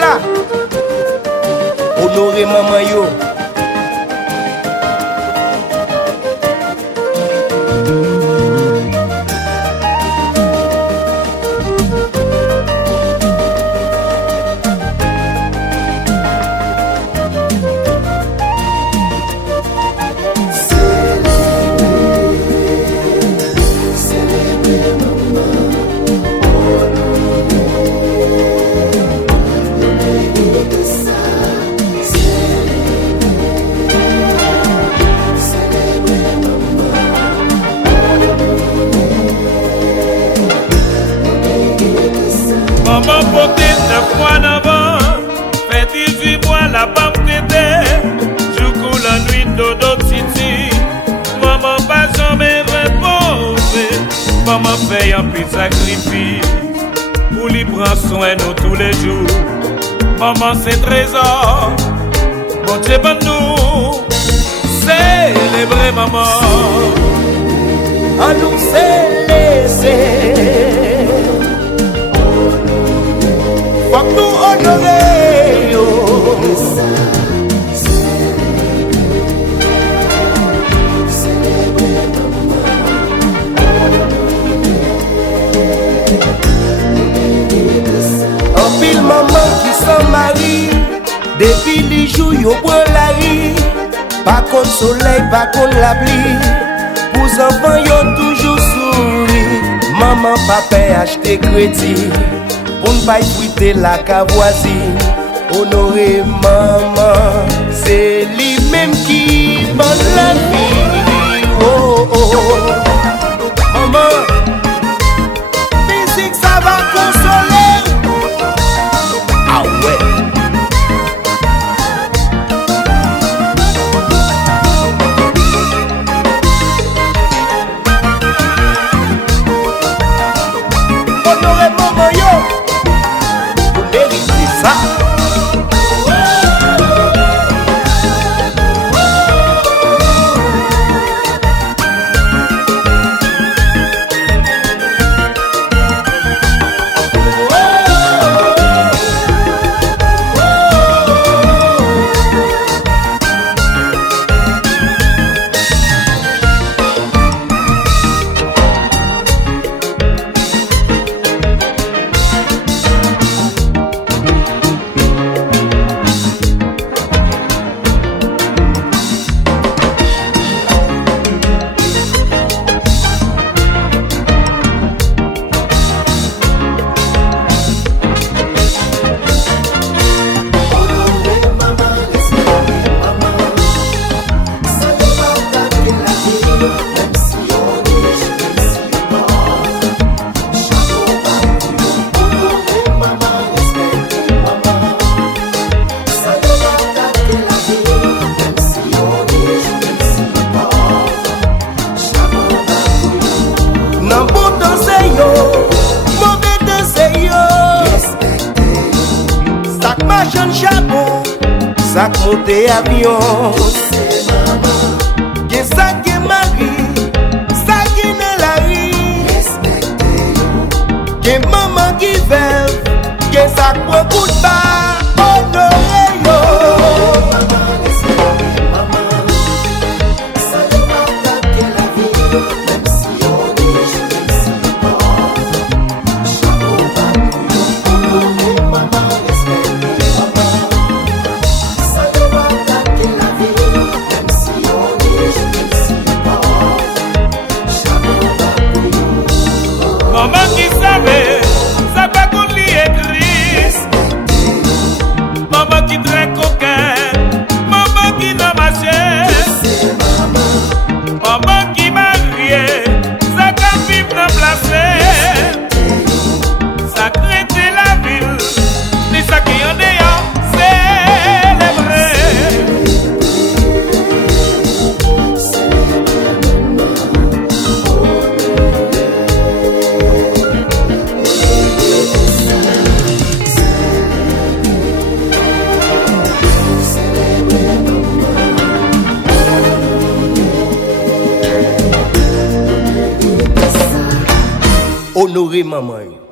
là. Honorer maman yo. Maman portait 9 mois d'avant, fait 18 mois la pomme tétée. Du coup la nuit dodo titi, maman pas jamais reposé. Maman fait un petit sacrifice, pour lui prendre soin nous tous les jours. Maman c'est trésor, bon Dieu pour nous, célébrer maman. À nous célébrer. Faut que nous honorer yo. En pile maman qui s'en marie, depuis les jours yo prend la ri. Pas contre soleil, pas contre la pluie. Pour enfants yo toujours souri. Maman papa acheter crédit. Pour ne pas quitter la cavoisine. Honorer maman, c'est lui-même qui donne la vie. Oh oh, maman, musique ça va consoler. Ah ouais. Honorer maman yo. Ça. Jeune chapeau, sac monté avion. C'est maman. Qui sac qui marie, sac qui n'est la vie. Respectez-vous. Qui maman qui verve, qui sac pour coup de bas. Honorez yo. Maman, respectez maman. Ça ne va pas que la vie, même si on est jeune, si pauvre. Chapeau bas pour yo. Honorez maman, respectez. Maman qui savait, ça pas qu'on lui écrit. Maman qui très coquette, maman qui n'a ma chaise. Maman qui mariée, ça qu'à vivre dans placé. Ça crée la ville, ni ça qui en est célébrer. Honorer maman.